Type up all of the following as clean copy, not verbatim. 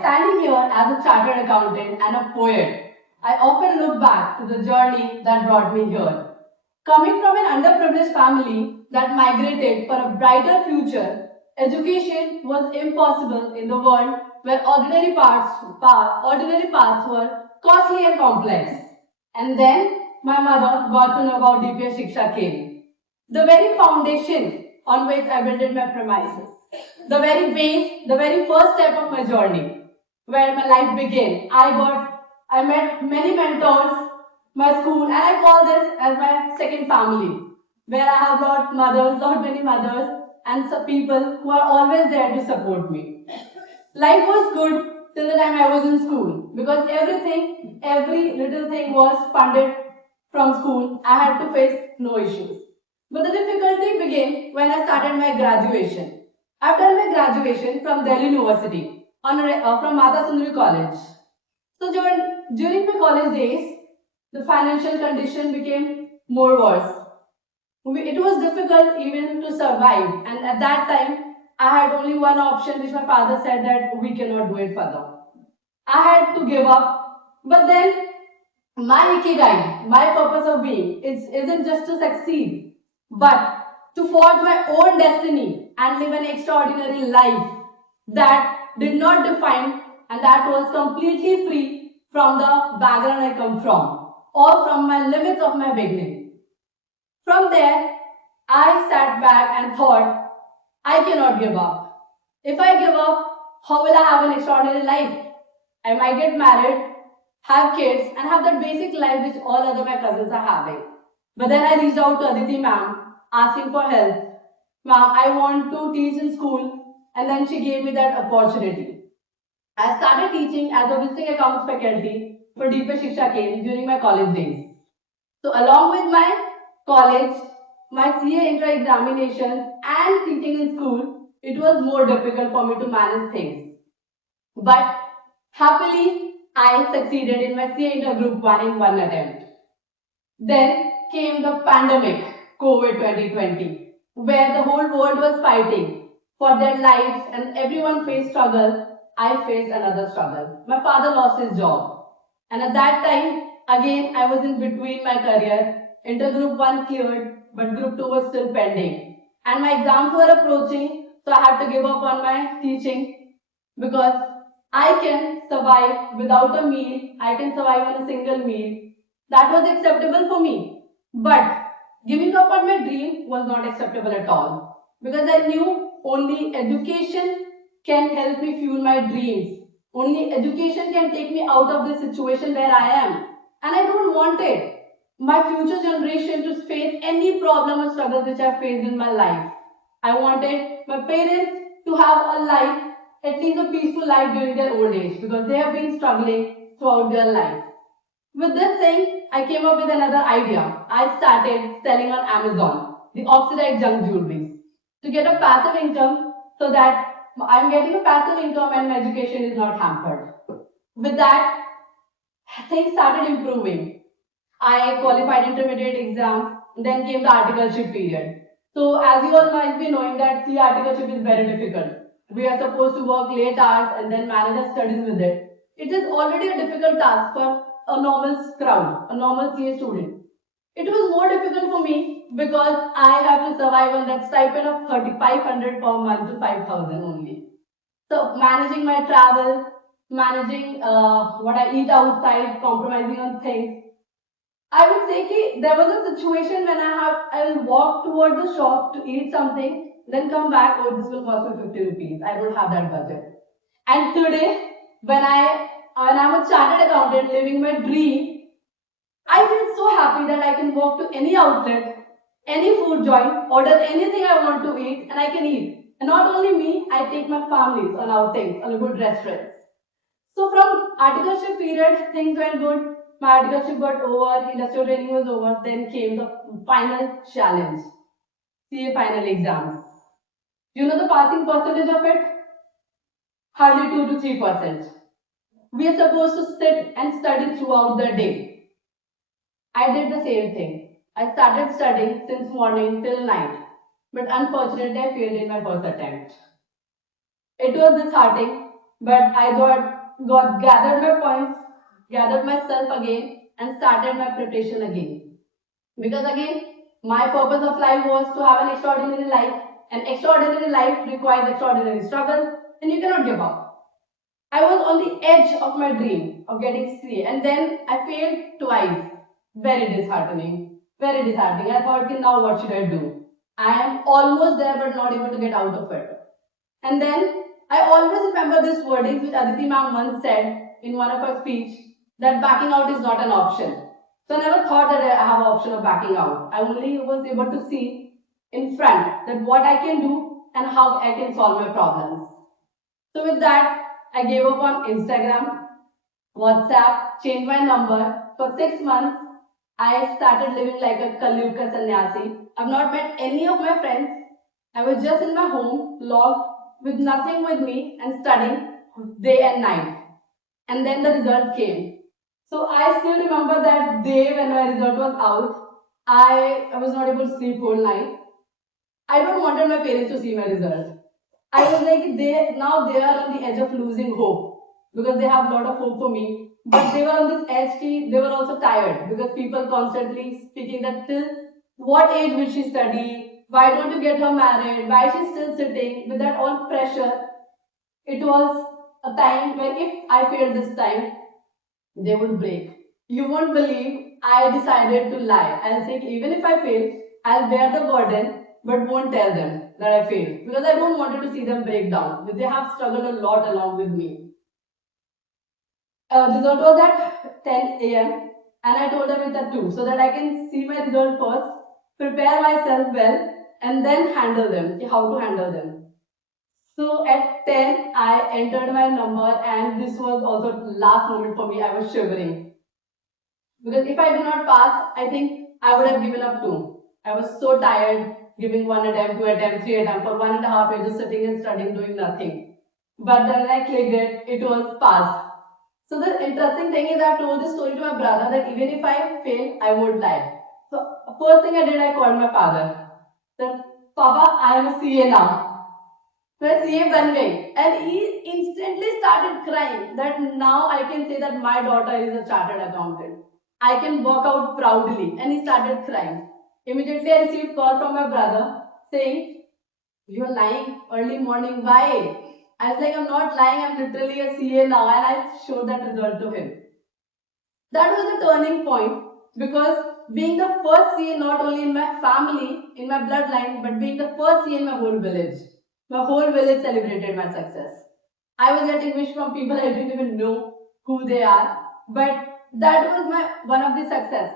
Standing here as a chartered accountant and a poet, I often look back to the journey that brought me here. Coming from an underprivileged family that migrated for a brighter future, education was impossible in the world where ordinary paths were costly and complex. And then my mother got to know about DPS Shiksha came, the very foundation on which I built my premises, the very base, the very first step of my journey, where my life began. I met many mentors, my school, and I call this as my second family, where I have lot many mothers, and some people who are always there to support me. Life was good till the time I was in school because every little thing was funded from school. I had to face no issues. But the difficulty began when I started my graduation. I've done my graduation from Delhi University from Mata Sundari College. So during my college days, the financial condition became more worse. It was difficult even to survive, and at that time, I had only one option, which my father said that we cannot do it further. I had to give up, but then my ikigai, my purpose of being, isn't just to succeed, but to forge my own destiny and live an extraordinary life that did not define and that was completely free from the background I come from or from my limits of my beginning. From there, I sat back and thought, I cannot give up. If I give up, how will I have an extraordinary life? I might get married, have kids, and have that basic life which all other my cousins are having. But then I reached out to Aditi ma'am, asking for help. Ma'am, I want to teach in school, and then she gave me that opportunity. I started teaching as a visiting accounts faculty for Deepa Shiksha Kendra during my college days. So along with my college, my CA inter-examinations and teaching in school, it was more difficult for me to manage things. But happily, I succeeded in my CA inter group 1 in one attempt. Then came the pandemic, COVID 2020, where the whole world was fighting for their lives and everyone faced struggle. I faced another struggle. My father lost his job. And at that time, again, I was in between my career. Intergroup 1 cleared, but Group 2 was still pending. And my exams were approaching, so I had to give up on my teaching because I can survive without a meal. I can survive on a single meal. That was acceptable for me. But giving up on my dream was not acceptable at all. Because I knew only education can help me fuel my dreams. Only education can take me out of this situation where I am. And I don't want it. My future generation to face any problem or struggle which I faced in my life. I wanted my parents to have a life, at least a peaceful life during their old age because they have been struggling throughout their life. With this thing, I came up with another idea. I started selling on Amazon the oxidized junk jewelry to get a passive income so that I'm getting a passive income and my education is not hampered. With that, things started improving. I qualified intermediate exam, then came the articleship period. So as you all might be knowing that C articleship is very difficult. We are supposed to work late hours and then manage our studies with it. It is already a difficult task for a normal crowd, a normal CA student. It was more difficult for me because I have to survive on that stipend of 3,500 per month to 5,000 only. So managing my travel, managing what I eat outside, compromising on things. I would say that there was a situation when I will walk towards the shop to eat something, then come back, oh, this will cost me 50 rupees. I don't have that budget. And today, when I'm a chartered accountant living my dream, I feel so happy that I can walk to any outlet, any food joint, order anything I want to eat, and I can eat. And not only me, I take my families on outings, on a good restaurants. So from articleship period, things went good. My articleship got over, industrial training was over. Then came the final challenge, CA final exams. You know the passing percentage of it? Hardly 2 to 3%. We are supposed to sit and study throughout the day. I did the same thing. I started studying since morning till night. But unfortunately, I failed in my first attempt. It was disheartening. But I got gathered my points, gathered myself again, and started my preparation again. Because again, my purpose of life was to have an extraordinary life. An extraordinary life requires extraordinary struggle, and you cannot give up. I was on the edge of my dream of getting CA, and then I failed twice. Very disheartening. Very disheartening. I thought, okay, now what should I do? I am almost there, but not able to get out of it. And then I always remember this wording which Aditi ma'am once said in one of her speech that backing out is not an option. So I never thought that I have an option of backing out. I only was able to see in front that what I can do and how I can solve my problems. So with that, I gave up on Instagram, WhatsApp, changed my number. For 6 months, I started living like a Kalyuga sannyasi. I've not met any of my friends. I was just in my home, locked, with nothing with me and studying day and night. And then the result came. So I still remember that day when my result was out. I was not able to sleep whole night. I don't wanted my parents to see my result. I was like, they are on the edge of losing hope because they have a lot of hope for me. But they were on this edge, they were also tired because people constantly speaking that till what age will she study? Why don't you get her married? Why is she still sitting? With that all pressure, it was a time where if I failed this time, they would break. You won't believe I decided to lie. I'll say even if I fail, I'll bear the burden but won't tell them that I failed because I don't wanted to see them break down. They have struggled a lot along with me. Result was at 10 a.m. and I told them it's at 2 so that I can see my result first, prepare myself well, and then handle them, how to handle them. So at 10, I entered my number, and this was also the last moment for me. I was shivering. Because if I did not pass, I think I would have given up too. I was so tired giving one attempt, two attempts, three attempts for 1.5 years just sitting and studying, doing nothing. But then I clicked it, it was passed. So the interesting thing is I've told this story to my brother that even if I fail, I won't lie. So first thing I did, I called my father. That Papa, I am a CA now. So I CA ban gayi. And he instantly started crying that now I can say that my daughter is a chartered accountant. I can walk out proudly. And he started crying. Immediately I received call from my brother saying, you're lying early morning. Why? I was like, I'm not lying. I'm literally a CA now. And I showed that result to him. That was the turning point because being the first CA not only in my family, in my bloodline, but being the first CA in my whole village. My whole village celebrated my success. I was getting wish from people I didn't even know who they are, but that was my one of the success.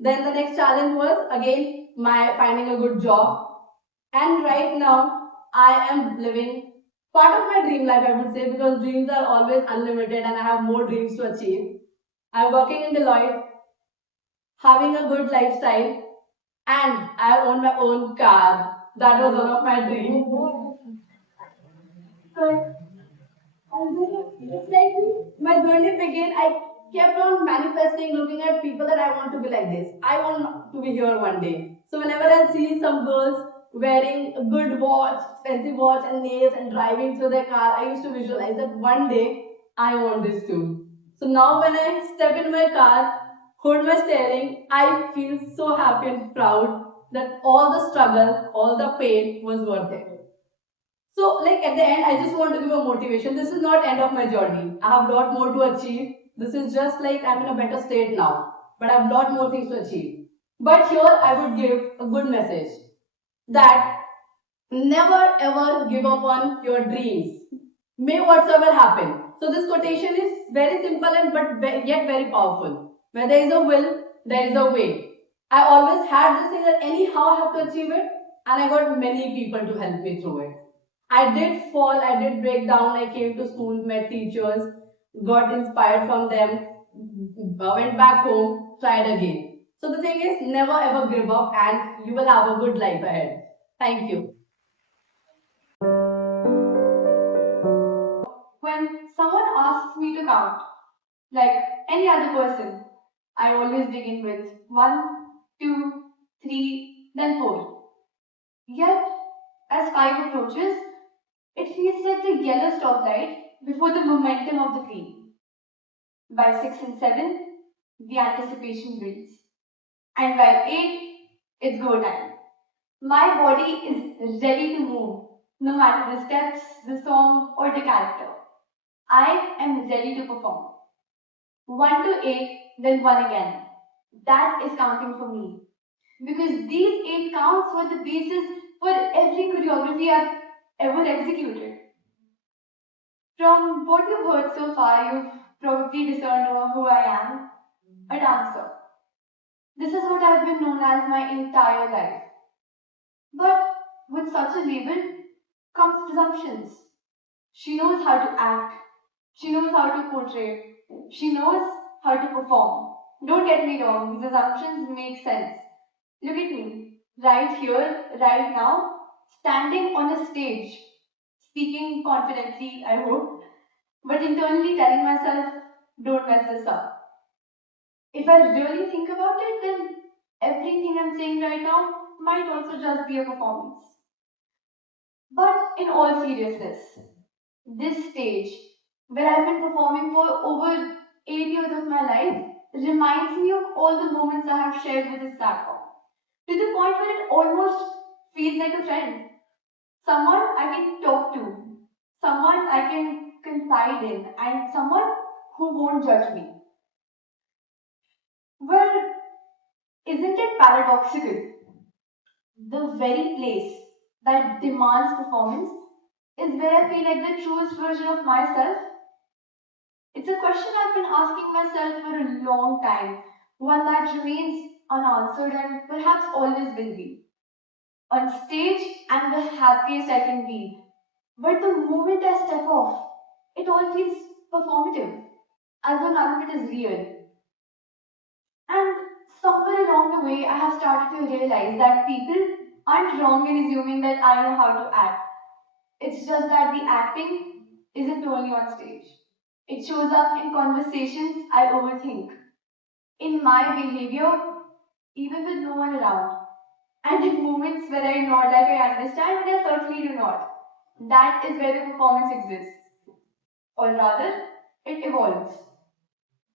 Then the next challenge was again my finding a good job, and right now I am living part of my dream life, I would say, because dreams are always unlimited and I have more dreams to achieve. I'm working in Deloitte, having a good lifestyle, and I own my own car. That was one of my dreams. So, it's like my journey began. I kept on manifesting, looking at people that I want to be like this. I want to be here one day. So whenever I see some girls wearing a good watch, fancy watch and nails and driving through their car, I used to visualize that one day I want this too. So now when I step in my car, hold my steering, I feel so happy and proud that all the struggle, all the pain was worth it. So, like at the end, I just want to give a motivation. This is not end of my journey. I have a lot more to achieve. This is just like I'm in a better state now, but I have a lot more things to achieve. But here, I would give a good message that never ever give up on your dreams. May whatsoever happen. So this quotation is very simple and yet very powerful. Where there is a will, there is a way. I always had this thing that anyhow I have to achieve it, and I got many people to help me through it. I did fall, I did break down, I came to school, met teachers, got inspired from them, went back home, tried again. So the thing is, never ever give up and you will have a good life ahead. Thank you. When someone asks me to count, like any other person, I always begin with one, two, three, then four. Yet, as five approaches, it feels like the yellow stoplight before the momentum of the queen. By 6 and 7, the anticipation builds. And by 8, it's go time. My body is ready to move, no matter the steps, the song, or the character. I am ready to perform. 1 to 8, then 1 again. That is counting for me. Because these 8 counts were the basis for every choreography I've ever executed. From what you've heard so far, you've probably discerned who I am, a dancer. This is what I've been known as my entire life. But with such a label comes presumptions. She knows how to act, she knows how to portray, she knows how to perform. Don't get me wrong, these assumptions make sense. Look at me, right here, right now, standing on a stage, speaking confidently, I hope, but internally telling myself, don't mess this up. If I really think about it, then everything I'm saying right now might also just be a performance. But in all seriousness, this stage, where I've been performing for over 8 years of my life, reminds me of all the moments I have shared with this platform. To the point where it almost feels like a friend. Someone I can talk to, someone I can confide in, and someone who won't judge me. Well, isn't it paradoxical? The very place that demands performance is where I feel like the truest version of myself. It's a question I've been asking myself for a long time, one that remains unanswered and perhaps always will be. On stage, I'm the happiest I can be. But the moment I step off, it all feels performative, as though none of it is real. And somewhere along the way, I have started to realize that people aren't wrong in assuming that I know how to act. It's just that the acting isn't only on stage. It shows up in conversations I overthink, in my behavior, even with no one around, and in moments where I nod like I understand, but I certainly do not. That is where the performance exists. Or rather, it evolves.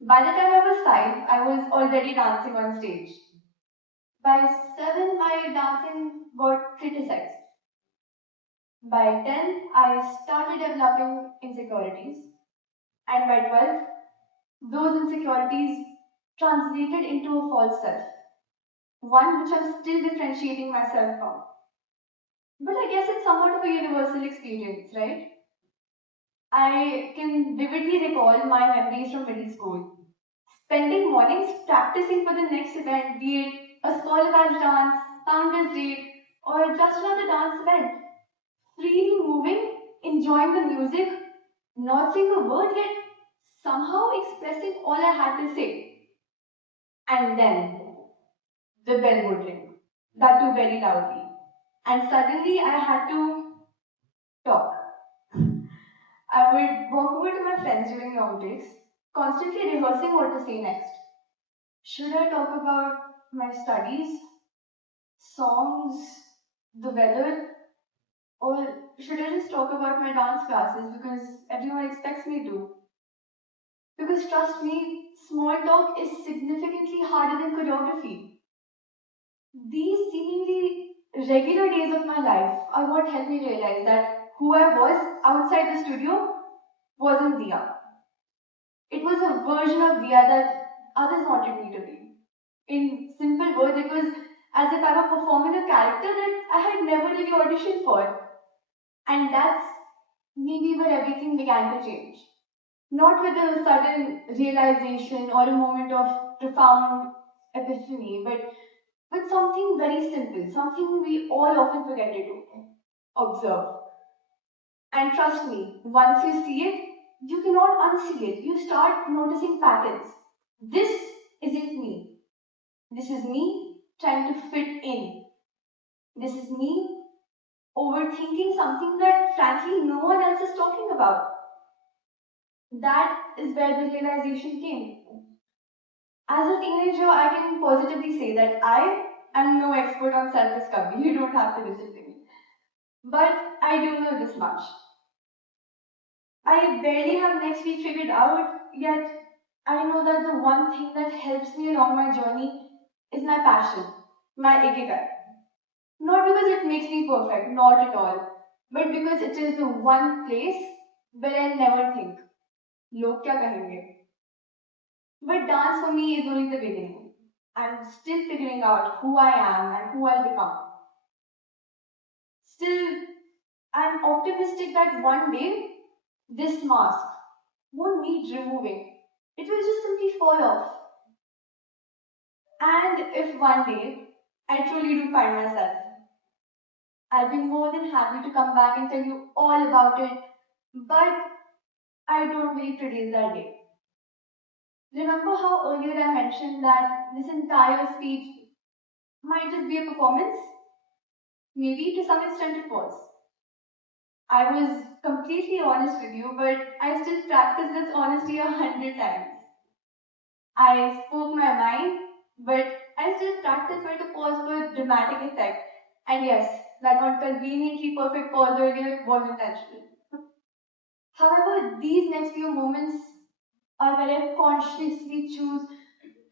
By the time I was 5, I was already dancing on stage. By 7, my dancing got criticized. By 10, I started developing insecurities. And by 12, those insecurities translated into a false self, one which I'm still differentiating myself from. But I guess it's somewhat of a universal experience, right? I can vividly recall my memories from middle school. Spending mornings practicing for the next event, be it a scholar dance, founder's day, or just another dance event. Freely moving, enjoying the music, not saying a word yet, somehow expressing all I had to say. And then the bell would ring, that too very loudly. And suddenly I had to talk. I would walk over to my friends during long breaks, constantly rehearsing what to say next. Should I talk about my studies, songs, the weather, or should I just talk about my dance classes because everyone expects me to? Because trust me, small talk is significantly harder than choreography. These seemingly regular days of my life are what helped me realize that who I was outside the studio wasn't Dia. It was a version of Dia that others wanted me to be. In simple words, it was as if I were performing a character that I had never really auditioned for. And that's maybe where everything began to change. Not with a sudden realization or a moment of profound epiphany, but with something very simple, something we all often forget to do: observe. And trust me, once you see it, you cannot unsee it. You start noticing patterns. This isn't me. This is me trying to fit in. This is me overthinking something that frankly no one else is talking about. That is where the realization came. As a teenager, I can positively say that I am no expert on self discovery. You don't have to listen to me. But I do know this much. I barely have next week figured out, yet I know that the one thing that helps me along my journey is my passion, my ikigai. Not because it makes me perfect, not at all, but because it is the one place where I never think, log kya kahenge? But dance for me is only the beginning. I'm still figuring out who I am and who I'll become. Still, I'm optimistic that one day this mask won't need removing. It will just simply fall off. And if one day I truly do find myself, I'll be more than happy to come back and tell you all about it. But I don't believe today is that day. Remember how earlier I mentioned that this entire speech might just be a performance? Maybe to some extent it was. I was completely honest with you, but I still practice this honesty 100 times. I spoke my mind, but I still practice my to pause for dramatic effect. And yes, that one conveniently perfect pause earlier was intentional. However, these next few moments are where I consciously choose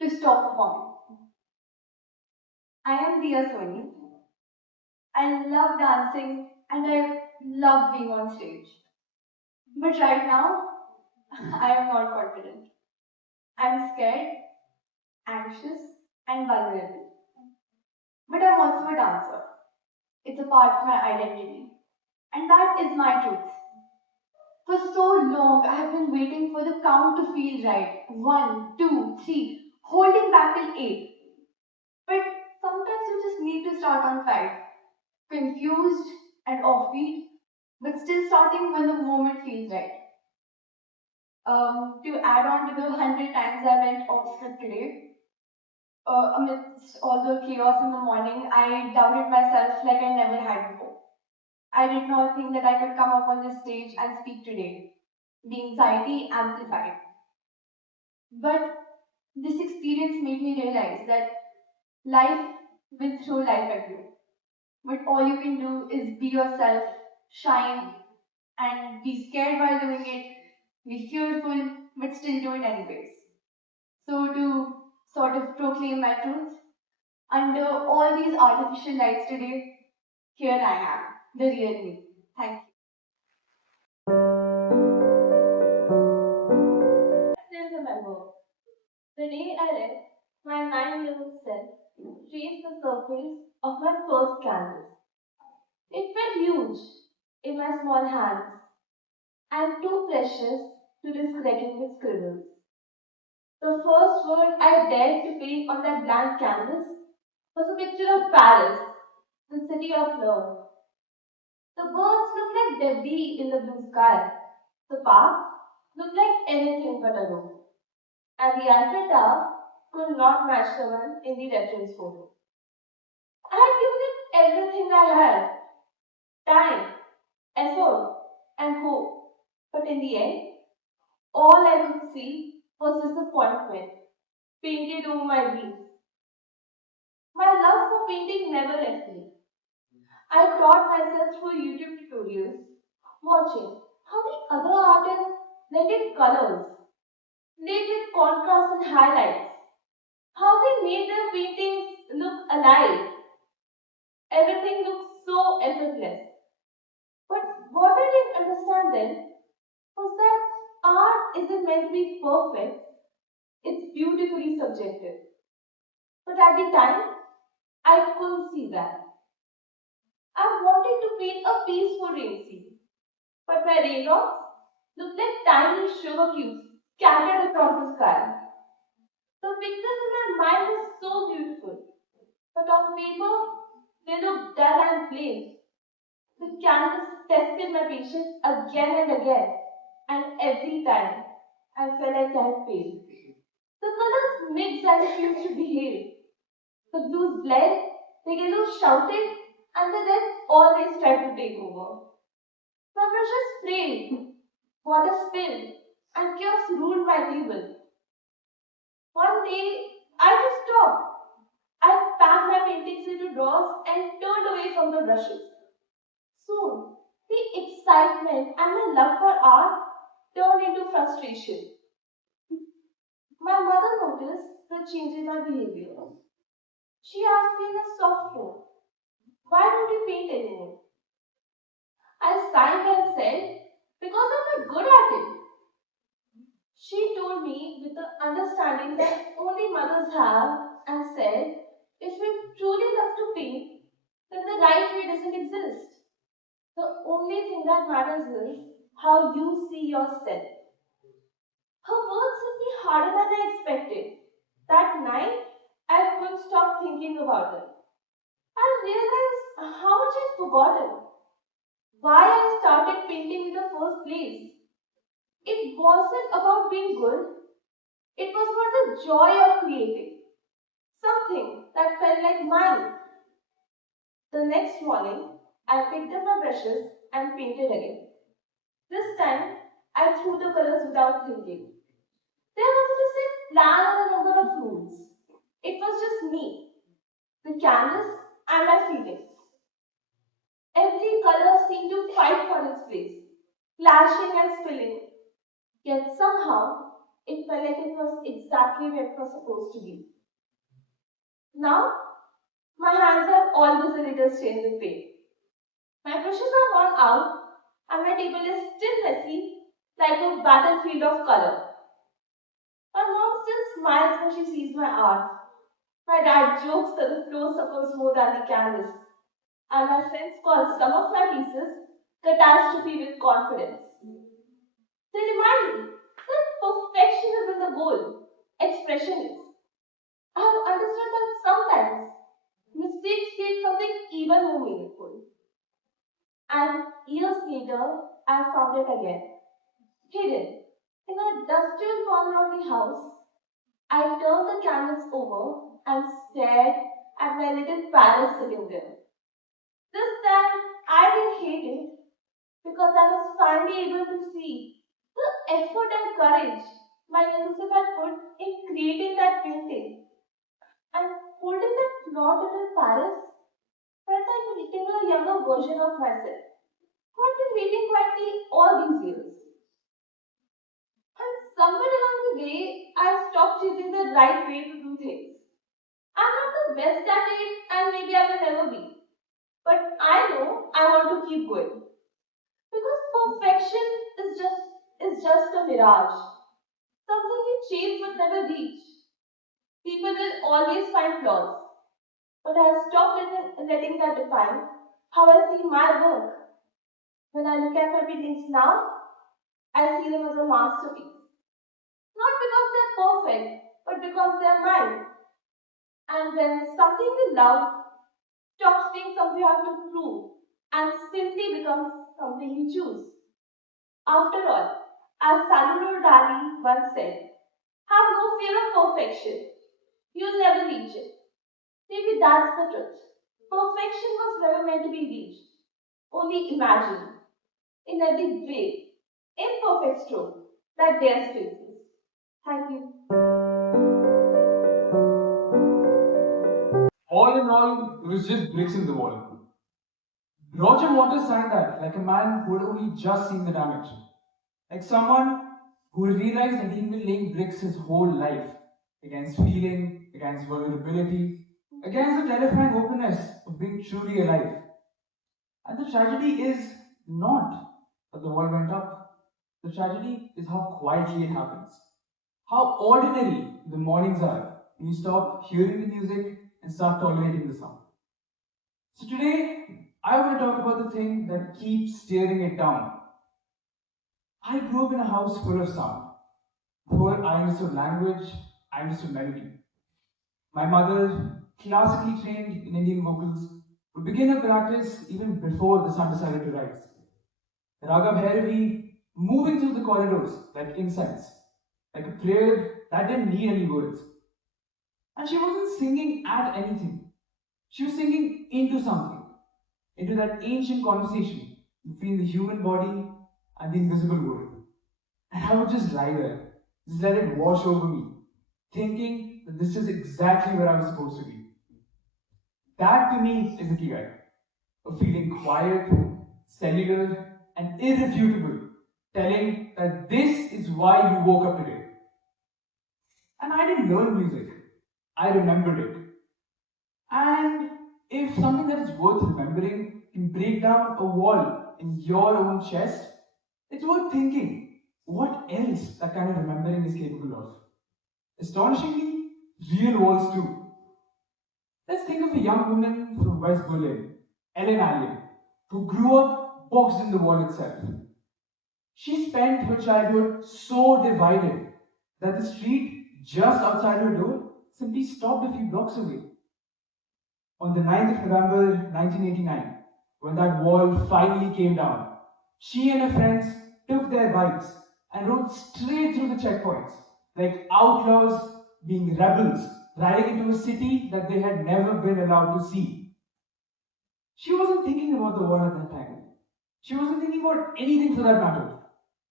to stop performing. I am Dia Soni. I love dancing and I love being on stage. But right now, I am not confident. I'm scared, anxious, and vulnerable. But I'm also a dancer. It's a part of my identity. And that is my truth. For so long, I have been waiting for the count to feel right. One, two, three, holding back till eight. But sometimes you just need to start on five. Confused and offbeat, but still starting when the moment feels right. To add on to the 100 times I went off script today, amidst all the chaos in the morning, I doubted myself like I never had before. I did not think that I could come up on this stage and speak today. The anxiety amplified. But this experience made me realize that life will throw life at you. But all you can do is be yourself, shine, and be scared while doing it, be fearful, but still do it anyways. So, to sort of proclaim my truth, under all these artificial lights today, here I am, the real me. Thank you. I still remember the day I read my 9-year-old self trace the surface of my first canvas. It felt huge in my small hands and too precious to risk wrecking with scribbles. The first word I dared to paint on that blank canvas was a picture of Paris, the city of love. The birds looked like debris in the blue sky. The park looked like anything but a room. And the Eiffel Tower could not match the one in the reference photo. I had given it everything I had time, effort, and hope. But in the end, all I could see was disappointment painted over my dreams. My love for painting never left me. I taught myself through YouTube tutorials, watching how the other artists blended colors, played with contrast and highlights, how they made their paintings look alive. Everything looked so effortless. But what I didn't understand then was that art isn't meant to be perfect, it's beautifully subjective. But at the time, I couldn't see that. I wanted to paint a peaceful rain scene, but my raindrops looked like tiny sugar cubes scattered across the sky. The pictures in my mind were so beautiful, but on paper, they looked dull and plain. The canvas tested my patience again and again, and every time I felt like I had failed. The colors mixed and refused to behave. The blues bled, the yellows shouted, and the reds always tried to take over. My brushes sprayed, water spilled, and chaos ruled my table. One day, I just stopped. I packed my paintings into drawers and turned away from the brushes. Soon, the excitement and my love for art turned into frustration. My mother noticed the change in my behavior. She asked me in a soft tone, "Why don't you paint anymore?" I sighed and said, "Because I'm not good at it." She told me with the understanding that only mothers have and said, "If you truly love to paint, then the right way doesn't exist. The only thing that matters is how you see yourself." Her words hit me harder than I expected. That night, I couldn't stop thinking about it. I realized how much I'd forgotten, why I started painting in the first place. It wasn't about being good, it was about the joy of creating something that felt like mine. The next morning, I picked up my brushes and painted again. This time, I threw the colors without thinking. There wasn't a set plan or a number of rules. It was just me, the canvas, and my feelings. Every color seemed to fight for its place, clashing and spilling, yet somehow it felt like it was exactly where it was supposed to be. Now, my hands are all busy little stained with paint. My brushes are worn out, and my table is still messy, like a battlefield of color. My mom still smiles when she sees my art. My dad jokes that the floor suffers more than the canvas, and my friends call some of my pieces catastrophe with confidence. They remind me that perfection isn't the goal, expression is. I have understood that sometimes mistakes create something even more meaningful. And years later, I found it again, hidden in a dusty corner of the house. I turned the canvas over and stared at my little palace sitting there. This time, I didn't hate it because I was finally able to see the effort and courage my younger self had put in creating that painting. And holding that knot little Paris felt like meeting a younger version of myself who had been waiting quietly all these years. And somewhere along the way, I stopped choosing the right way to do things. I'm not the best at it, and maybe I will never be. But I know I want to keep going. Because perfection is just a mirage. Something we chase but never reach. People will always find flaws. But I have stopped letting that define how I see my work. When I look at my paintings now, I see them as a masterpiece. Not because they're perfect, but because they're mine. And when something we love stops being something you have to prove and simply becomes something you choose. After all, as Salvador Dali once said, have no fear of perfection. You'll never reach it. Maybe that's the truth. Perfection was never meant to be reached, only imagined. In every brave, imperfect stroke that dares to exist. Thank you. All in all, it was just bricks in the wall. Roger Waters sang that like a man who had only just seen the damage. Like someone who had realized that he'd been laying bricks his whole life against feeling, against vulnerability, against the terrifying openness of being truly alive. And the tragedy is not that the wall went up. The tragedy is how quietly it happens. How ordinary the mornings are when you stop hearing the music and start tolerating the sound. So today, I want to talk about the thing that keeps tearing it down. I grew up in a house full of sound. Before I understood language, I understood melody. My mother, classically trained in Indian vocals, would begin her practice even before the sun decided to rise. Raga Bhairavi moving through the corridors like incense, like a prayer that didn't need any words. And she wasn't singing at anything. She was singing into something, into that ancient conversation between the human body and the invisible world. And I would just lie there, just let it wash over me, thinking that this is exactly where I was supposed to be. That to me is Ikigai, a feeling quiet, cellular, and irrefutable. telling that this is why you woke up today. And I didn't learn music, I remembered it. And if something that is worth remembering can break down a wall in your own chest, it's worth thinking what else that kind of remembering is capable of. Astonishingly, real walls too. Let's think of a young woman from West Berlin, Ellen Allen, who grew up boxed in the wall itself. She spent her childhood so divided that the street just outside her door simply stopped a few blocks away. On the 9th of November 1989, when that wall finally came down, she and her friends took their bikes and rode straight through the checkpoints, like outlaws being rebels riding into a city that they had never been allowed to see. She wasn't thinking about the wall at that time. She wasn't thinking about anything for that matter.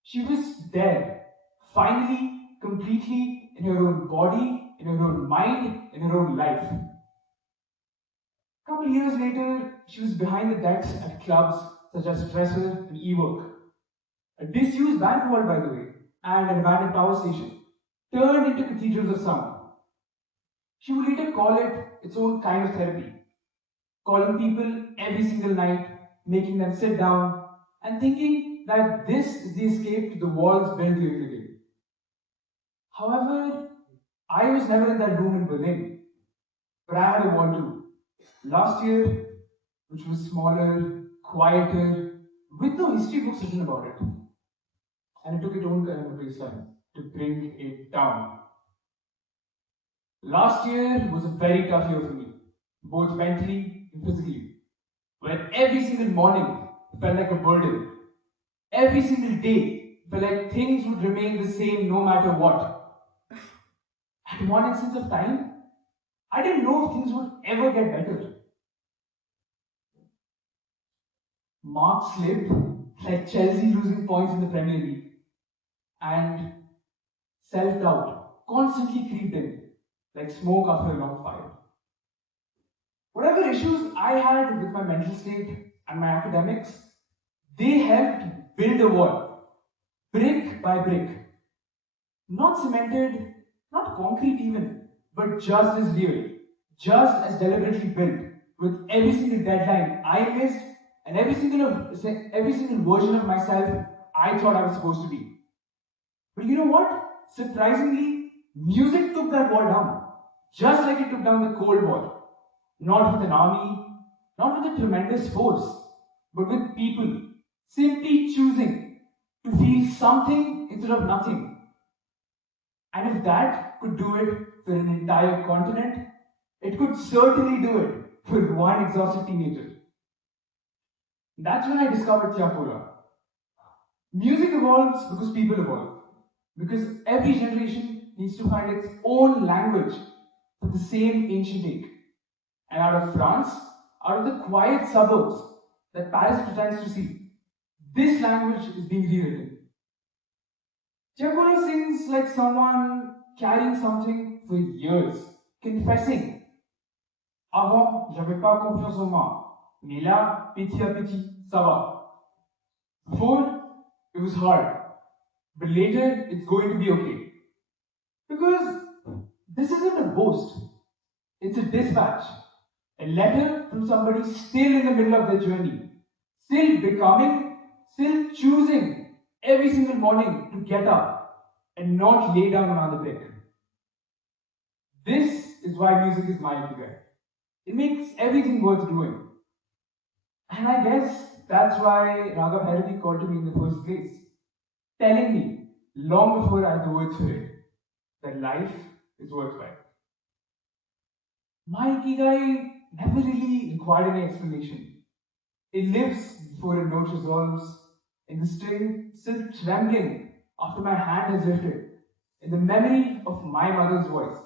She was there, finally, completely in her own body, in her own mind, in her own life. A couple of years later, she was behind the decks at clubs such as Dresser and Ework. A disused bank vault, by the way, and an abandoned power station, turned into cathedrals of sound. She would later call it its own kind of therapy, calling people every single night, making them sit down, and thinking that this is the escape to the walls built during the day. However, I was never in that room in Berlin, but I had a wall too. Last year, which was smaller, quieter, with no history books written about it. And it took its own kind of baseline to bring it down. Last year was a very tough year for me, both mentally and physically, where every single morning felt like a burden. Every single day felt like things would remain the same no matter what. At one instance of time, I didn't know if things would ever get better. Mark slipped like Chelsea losing points in the Premier League, and self doubt constantly creeped in like smoke after a long fire. Whatever issues I had with my mental state and my academics, they helped build a wall, brick by brick. Not cemented, not concrete even, but just as real, just as deliberately built, with every single deadline I missed and every single version of myself I thought I was supposed to be. But you know what? Surprisingly, music took that wall down, just like it took down the Cold War. Not with an army, not with a tremendous force, but with people simply choosing to feel something instead of nothing. And if that could do it for an entire continent, it could certainly do it for one exhausted teenager. That's when I discovered Tiakola. Music evolves because people evolve. Because every generation needs to find its own language for the same ancient ache. And out of France, out of the quiet suburbs that Paris pretends to see, this language is being rewritten. Tiakola sings like someone carrying something for years, confessing. Avant, j'avais pas confiance en moi. Mais là, petit à petit, ça va. Before, it was hard. But later, it's going to be okay. Because this isn't a boast, it's a dispatch. A letter from somebody still in the middle of their journey, still becoming, still choosing every single morning to get up and not lay down another brick. This is why music is my ikigai. It makes everything worth doing. And I guess that's why Raga Bhairavi called to me in the first place, telling me, long before I had the words for it, that life is worthwhile. My ikigai never really required any explanation. It lives before a note resolves, in the string still trembling after my hand has lifted, in the memory of my mother's voice,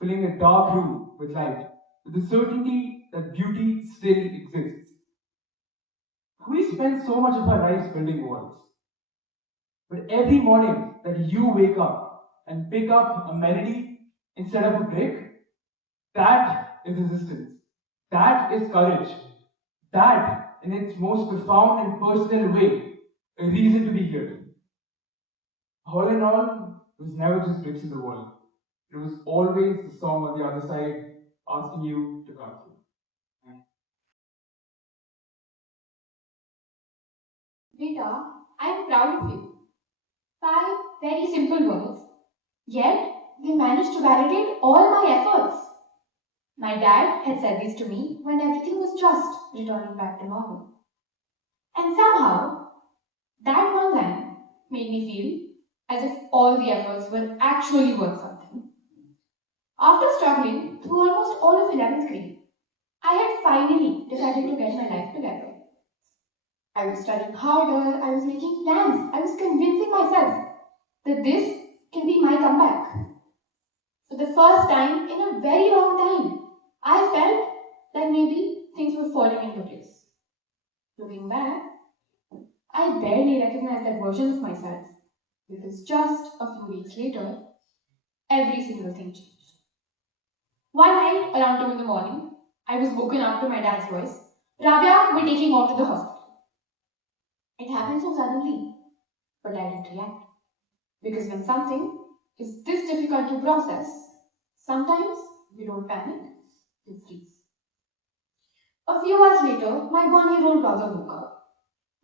filling a dark room with light, with the certainty that beauty still exists. We spend so much of our lives building walls. But every morning that you wake up and pick up a melody instead of a brick, that is resistance. That is courage. That, in its most profound and personal way, a reason to be here. All in all, it was never just bricks in the wall. It was always the song on the other side asking you to come through. Beta, I am proud of you. 5 very simple words, yet they managed to validate all my efforts. My dad had said this to me when everything was just returning back to normal. And somehow, that one line made me feel as if all the efforts were actually worth something. After struggling through almost all of 11th grade, I had finally decided to get my life together. I was studying harder, I was making plans, I was convincing myself that this can be my comeback. For the first time in a very long time, I felt like maybe things were falling into place. Looking back, I barely recognized that version of myself because just a few weeks later, every single thing changed. One night, around 2 in the morning, I was woken up to my dad's voice, Ravya, we're taking off to the hospital. It happened so suddenly, but I didn't react. Because when something is this difficult to process, sometimes you don't panic, you freeze. A few hours later, my 1-year-old brother woke up.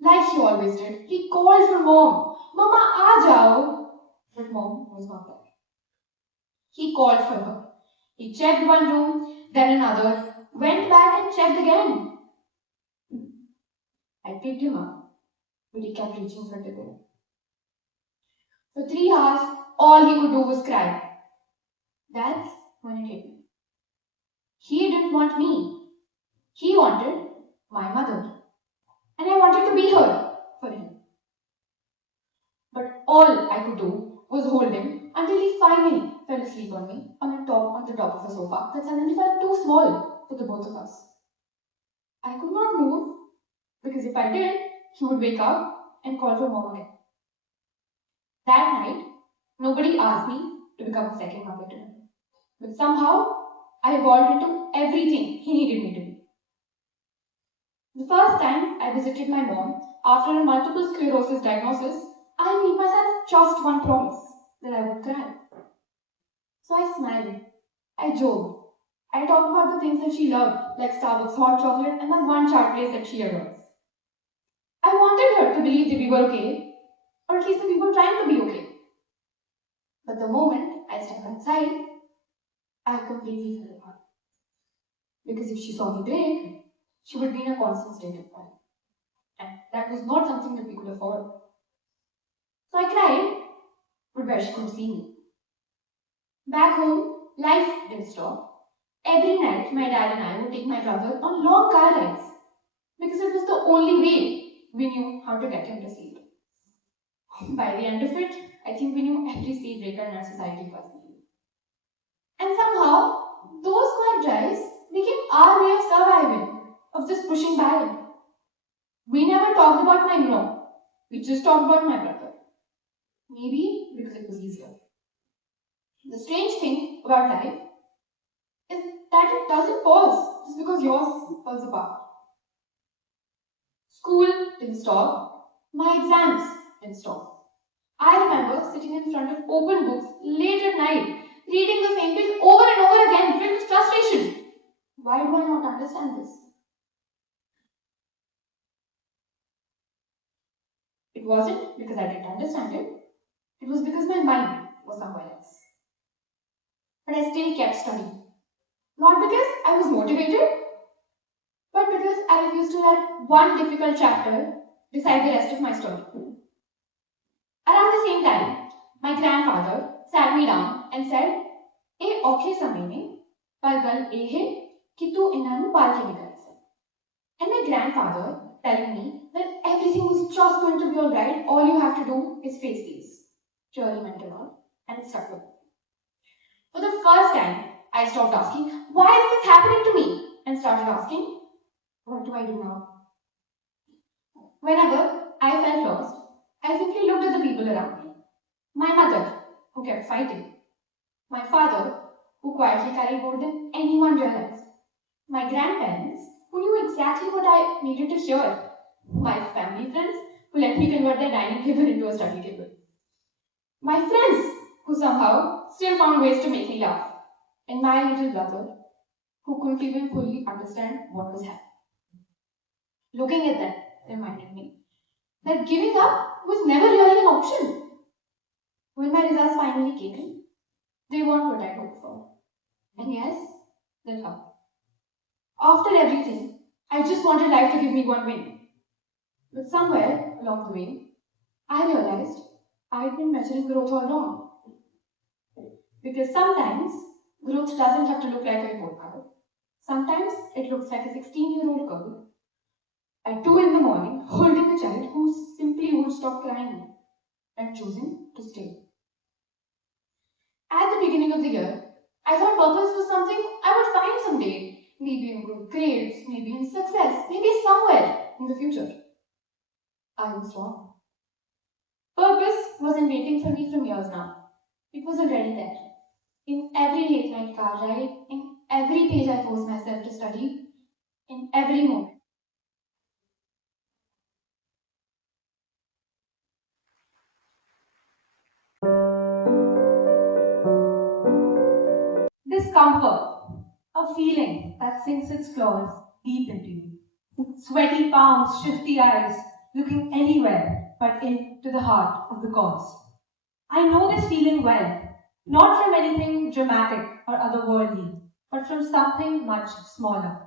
Like he always did, he called for mom. Mama, aa jao. But mom was not there. He called for her. He checked one room, then another, went back and checked again. I picked him up, but he kept reaching for the door. For 3 hours, all he could do was cry. That's when it hit me. He didn't want me. He wanted my mother. And I wanted to be her for him. But all I could do was hold him until he finally fell asleep on me on the top of a sofa that suddenly felt too small for the both of us. I could not move because if I did, he would wake up and call for mom again. That night, nobody asked me to become a second mother to him. But somehow, I evolved into everything he needed me to be. The first time I visited my mom after a multiple sclerosis diagnosis, I made myself just one promise that I would cry. So I smiled. I joked. I talked about the things that she loved, like Starbucks hot chocolate and that one chart place that she adores. I wanted her to believe that we were okay, or at least that we were trying to be okay. But the moment I stepped outside, I completely fell apart. Because if she saw me break, she would be in a constant state of panic. And that was not something that we could afford. So I cried, but where she could see me. Back home, life didn't stop. Every night, my dad and I would take my brother on long car rides because it was the only way we knew how to get him to sleep. By the end of it, I think we knew every speed breaker in our society personally. And somehow, those quiet drives became our way of surviving, of just pushing by. We never talked about my mom, we just talked about my brother. Maybe because it was easier. The strange thing about life is that it doesn't pause just because yours falls apart. School didn't stop, my exams didn't stop. I remember sitting in front of open books late at night, reading the same page over and over again, filled with frustration. Why do I not understand this? It wasn't because I didn't understand it, it was because my mind was somewhere else. But I still kept studying. Not because I was motivated, but because I refused to let one difficult chapter decide the rest of my story. Around the same time, my grandfather sat me down and said, "ए औखे समय में पर गल ए है कि तू इन्हां पार के निकल से." And my grandfather telling me that everything is just going to be alright, all you have to do is face these. Really meant a lot, and it stuck with me. For the first time, I stopped asking, "Why is this happening to me?" and started asking, "What do I do now?" Whenever I felt lost, I simply looked at the people around me. My mother, who kept fighting. My father, who quietly carried more than anyone realized. My grandparents, who knew exactly what I needed to hear. My family friends, who let me convert their dining table into a study table. My friends, who somehow still found ways to make me laugh, and my little brother, who couldn't even fully understand what was happening. Looking at them reminded me that giving up was never really an option. When my results finally came in, they weren't what I hoped for. And yes, that hurt. After everything, I just wanted life to give me one win. But somewhere along the way, I realized I'd been measuring growth all wrong. Because sometimes growth doesn't have to look like a report card. Sometimes it looks like a 16-year-old girl at 2 in the morning holding a child who simply won't stop crying and choosing to stay. At the beginning of the year, I thought purpose was something I would find someday. Maybe in good grades, maybe in success, maybe somewhere in the future. I was wrong. Purpose wasn't waiting for me from years now. It was already there. In every late night car ride, in every page I forced myself to study, in every moment. Discomfort, a feeling that sinks its claws deep into you. Sweaty palms, shifty eyes, looking anywhere but into the heart of the cause. I know this feeling well, not from anything dramatic or otherworldly, but from something much smaller.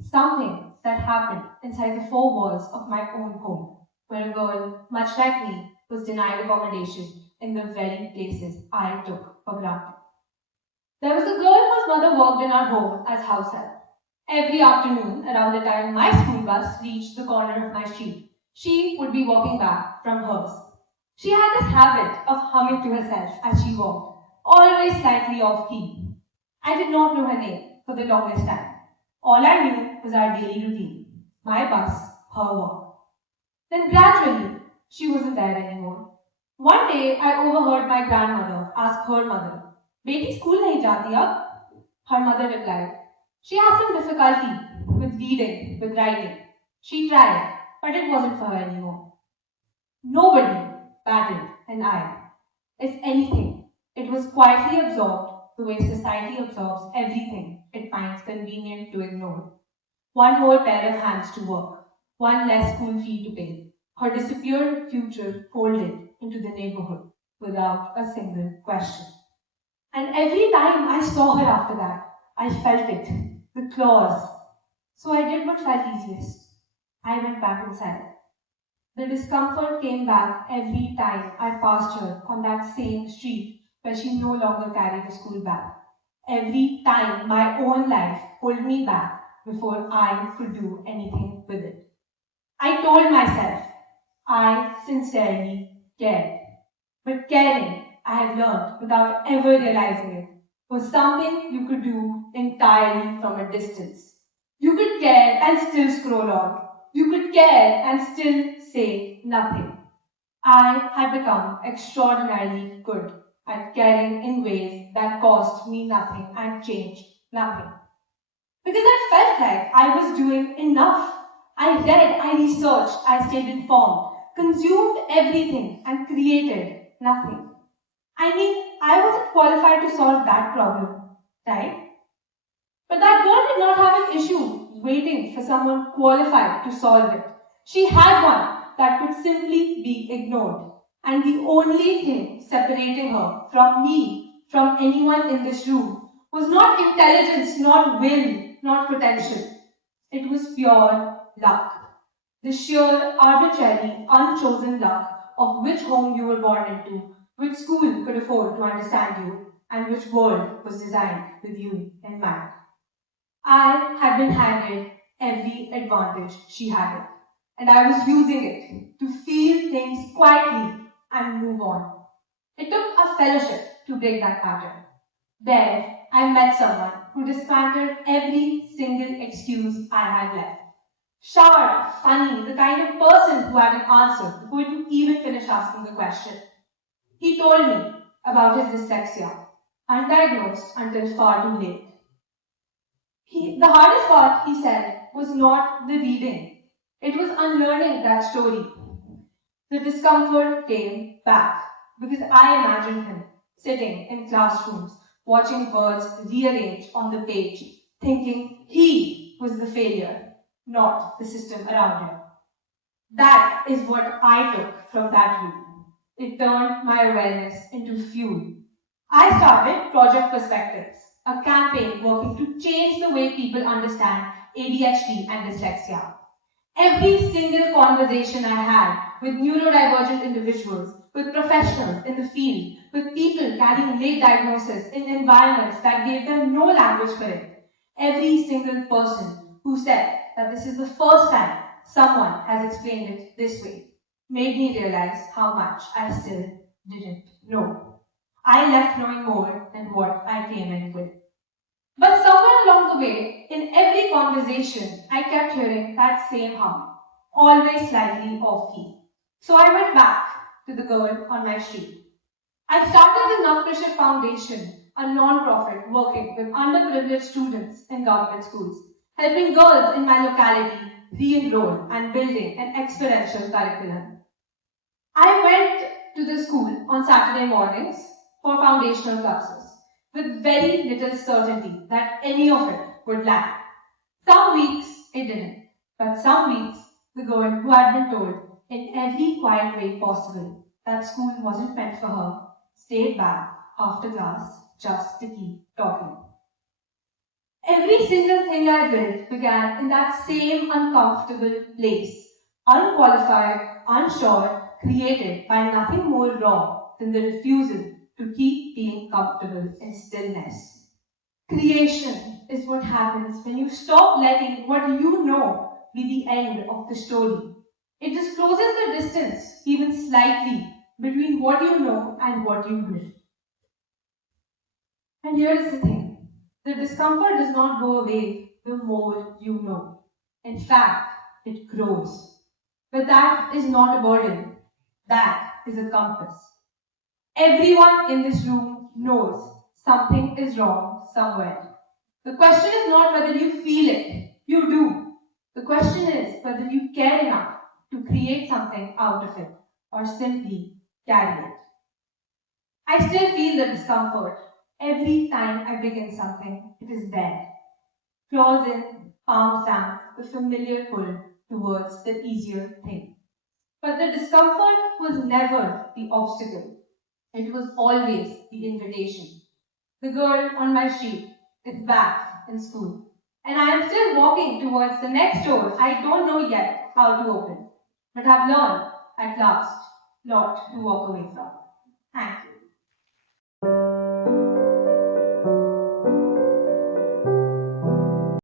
Something that happened inside the four walls of my own home, where a girl, much like me, was denied accommodation in the very places I took for granted. There was a girl whose mother worked in our home as house help. Every afternoon, around the time my school bus reached the corner of my street, she would be walking back from hers. She had this habit of humming to herself as she walked, always slightly off key. I did not know her name for the longest time. All I knew was our daily routine, my bus, her walk. Then gradually, she wasn't there anymore. One day, I overheard my grandmother ask her mother, "Beti school nahi jati ab?" Her mother replied, "She had some difficulty with reading, with writing. She tried, but it wasn't for her anymore." Nobody batted an eye. If anything, it was quietly absorbed the way society absorbs everything it finds convenient to ignore. One more pair of hands to work, one less school fee to pay. Her disappeared future folded into the neighborhood without a single question. And every time I saw her after that, I felt it, the claws. So I did what felt easiest. I went back inside. The discomfort came back every time I passed her on that same street where she no longer carried a school bag. Every time my own life pulled me back before I could do anything with it. I told myself I sincerely cared. But caring, I had learned without ever realizing it, was something you could do entirely from a distance. You could care and still scroll on. You could care and still say nothing. I had become extraordinarily good at caring in ways that cost me nothing and changed nothing. Because I felt like I was doing enough. I read, I researched, I stayed informed, consumed everything, and created nothing. I mean, I wasn't qualified to solve that problem, right? But that girl did not have an issue waiting for someone qualified to solve it. She had one that could simply be ignored. And the only thing separating her from me, from anyone in this room, was not intelligence, not will, not potential. It was pure luck. The sheer, arbitrary, unchosen luck of which home you were born into, which school could afford to understand you, and which world was designed with you in mind. I had been handed every advantage she had it, and I was using it to feel things quietly and move on. It took a fellowship to break that pattern. There, I met someone who dismantled every single excuse I had left. Sharp, funny, the kind of person who had an answer before you even finish asking the question. He told me about his dyslexia, undiagnosed until far too late. The hardest part, he said, was not the reading. It was unlearning that story. The discomfort came back. because I imagined him sitting in classrooms, watching words rearranged on the page, thinking he was the failure, not the system around him. That is what I took from that week. It turned my awareness into fuel. I started Project Perspectives, a campaign working to change the way people understand ADHD and dyslexia. Every single conversation I had with neurodivergent individuals, with professionals in the field, with people carrying late diagnosis in environments that gave them no language for it, every single person who said that this is the first time someone has explained it this way made me realize how much I still didn't know. I left knowing more than what I came in with. But somewhere along the way, in every conversation, I kept hearing that same hum, always slightly off key. So I went back to the girl on my street. I started the Navkrishna Foundation, a non-profit working with underprivileged students in government schools, helping girls in my locality re-enroll and building an experiential curriculum. I went to the school on Saturday mornings for foundational classes with very little certainty that any of it would land. Some weeks it didn't, but some weeks the girl who had been told in every quiet way possible that school wasn't meant for her stayed back after class just to keep talking. Every single thing I built began in that same uncomfortable place, unqualified, unsure, created by nothing more raw than the refusal to keep being comfortable in stillness. Creation is what happens when you stop letting what you know be the end of the story. It just closes the distance, even slightly, between what you know and what you do. And here is the thing, the discomfort does not go away the more you know. In fact, it grows. But that is not a burden, that is a compass. Everyone in this room knows something is wrong somewhere. The question is not whether you feel it, you do. The question is whether you care enough to create something out of it or simply carry it. I still feel the discomfort. Every time I begin something, it is there. Claws in, palms down, the familiar pull towards the easier thing. But the discomfort was never the obstacle. It was always the invitation. The girl on my street is back in school. And I am still walking towards the next door I don't know yet how to open. But I've learned at last lot to walk away from. Thank you.